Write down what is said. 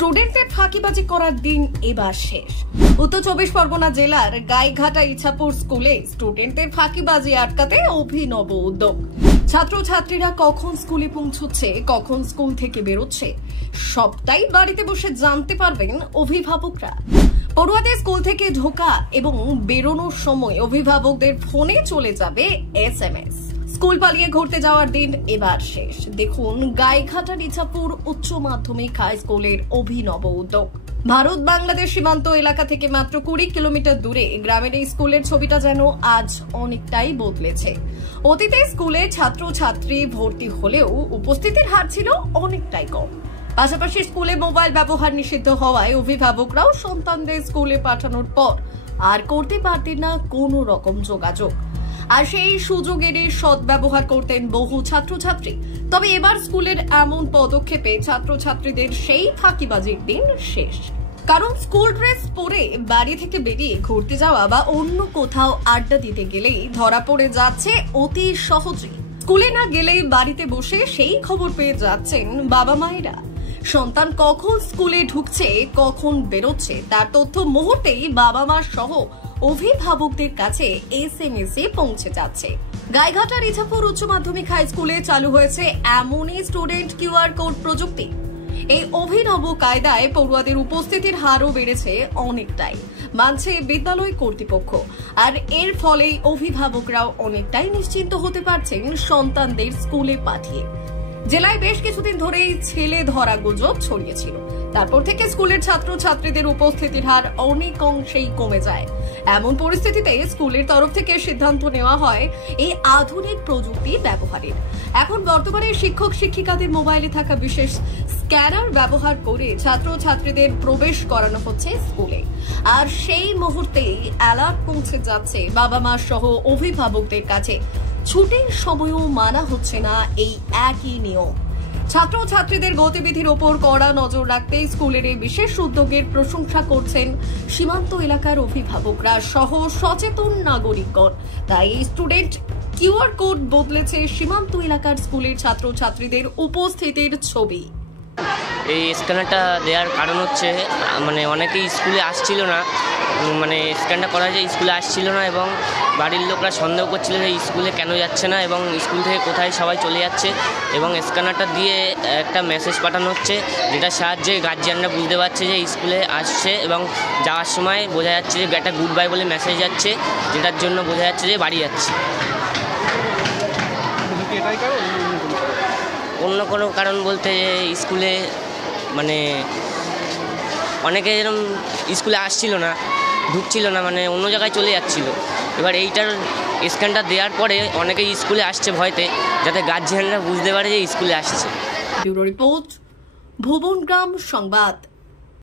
স্টুডেন্টদের ফাঁকিবাজি করার দিন এবার শেষ। উত্তর চব্বিশ পরগনা জেলার গাইঘাটা ইছাপুর স্কুলে স্টুডেন্টদের ফাঁকিবাজি আটকাতে অভিনব উদ্যোগ। ছাত্রছাত্রীরা কখন স্কুলে পৌঁছচ্ছে, কখন স্কুল থেকে বেরোচ্ছে, সবটাই বাড়িতে বসে জানতে পারবেন অভিভাবকরা। পড়ুয়াদের স্কুল থেকে ঢোকা এবং বেরোনোর সময় অভিভাবকদের ফোনে চলে যাবে SMS। স্কুল পালিয়ে ঘুরতে যাওয়ার দিন এবার শেষ। দেখুন গাইঘাটার ইছাপুর উচ্চ মাধ্যমিক হাই স্কুলের অভিনব উদ্যোগ। ভারত বাংলাদেশ সীমান্ত এলাকা থেকে মাত্র 20 কিলোমিটার দূরে গ্রামের এই স্কুলের ছবিটা যেন আজ অনেকটাই বদলেছে। অতীতে স্কুলে ছাত্রছাত্রী ভর্তি হলেও উপস্থিতির হার ছিল অনেকটাই কম। পাশাপাশি স্কুলে মোবাইল ব্যবহার নিষিদ্ধ হওয়ায় অভিভাবকরাও সন্তানদের স্কুলে পাঠানোর পর আর করতে পারতেন না কোনো রকম যোগাযোগ। আর সেই সুযোগেরই সদ্ব্যবহার করতেন বহু ছাত্রছাত্রী। তবে এবার স্কুলের এমন পদক্ষেপে ছাত্রছাত্রীদের সেই ফাঁকিবাজির দিন শেষ। কারণ স্কুল ড্রেস পরে বাড়ি থেকে বেরিয়ে ঘুরতে যাওয়া বা অন্য কোথাও আড্ডা দিতে গেলেই ধরা পড়ে যাচ্ছে অতি সহজে। স্কুলে না গেলেই বাড়িতে বসে সেই খবর পেয়ে যাচ্ছেন বাবা মায়েরা। সন্তান কখন স্কুলে ঢুকছে, কখন বেরোচ্ছে তার তথ্য মুহূর্তেই বাবা মা সহ অভিভাবকদের কাছে SMS এ পৌঁছে যাচ্ছে। গাইঘাটার ইছাপুর উচ্চ মাধ্যমিক হাই স্কুলে চালু হয়েছে এমনই স্টুডেন্ট QR কোড প্রযুক্তি। এই অভিনব কায়দায় পড়ুয়াদের উপস্থিতির হারও বেড়েছে অনেকটাই, মানছে বিদ্যালয় কর্তৃপক্ষ। আর এর ফলেই অভিভাবকরাও অনেকটাই নিশ্চিন্ত হতে পারছেন সন্তানদের স্কুলে পাঠিয়ে। জেলায় বেশ কিছুদিন ধরেই ছেলে ধরা গুজব ছড়িয়েছিল। তারপর থেকে স্কুলের ছাত্রছাত্রীদের উপস্থিতির হার অনেক অংশেই কমে যায়। এমন পরিস্থিতিতে স্কুলের তরফ থেকে সিদ্ধান্ত নেওয়া হয় এই আধুনিক প্রযুক্তি ব্যবহারের। এখন বর্তমানে শিক্ষক শিক্ষিকাদের মোবাইলে থাকা বিশেষ স্ক্যানার ব্যবহার করে ছাত্রছাত্রীদের প্রবেশ করানো হচ্ছে স্কুলে। আর সেই মুহূর্তেই অ্যালার্ট পৌঁছে যাচ্ছে বাবা মা সহ অভিভাবকদের কাছে। ছুটির সময়ও মানা হচ্ছে না এই একই নিয়ম। ছাত্রছাত্রীদের গতিবিধির ওপর কড়া নজর রাখতে স্কুলের এই বিশেষ উদ্যোগের প্রশংসা করছেন সীমান্ত এলাকার অভিভাবকরা সহ সচেতন নাগরিকগণ। তাই স্টুডেন্ট QR কোড বদলেছে সীমান্ত এলাকার স্কুলের ছাত্রছাত্রীদের উপস্থিতির ছবি। এই স্ক্যানারটা দেওয়ার কারণ হচ্ছে অনেকেই স্কুলে আসছিল না, স্ক্যানটা করা যায় স্কুলে আসছিল না এবং বাড়ির লোকরা সন্দেহ করছিলেন যে স্কুলে কেন যাচ্ছে না এবং স্কুল থেকে কোথায় সবাই চলে যাচ্ছে। এবং স্ক্যানারটা দিয়ে একটা মেসেজ পাঠানো হচ্ছে, যেটার সাহায্যে গার্জিয়ানরা বুঝতে পারছে যে স্কুলে আসছে এবং যাওয়ার সময় বোঝা যাচ্ছে যে একটা গুড বাই বলে মেসেজ যাচ্ছে, যেটার জন্য বোঝা যাচ্ছে যে বাড়ি যাচ্ছে। অন্য কোনো কারণ বলতে স্কুলে অনেকে যেরকম স্কুলে আসছিল না, ঢুকছিল না, অন্য জায়গায় চলে যাচ্ছিল। এবার এইটার স্ক্যানটা দেওয়ার পরে অনেকেই স্কুলে আসছে ভয়তে, যাতে গার্জিয়ানরা বুঝতে পারে যে স্কুলে আসছে। ব্যুরো রিপোর্ট, ভুবনগ্রাম সংবাদ।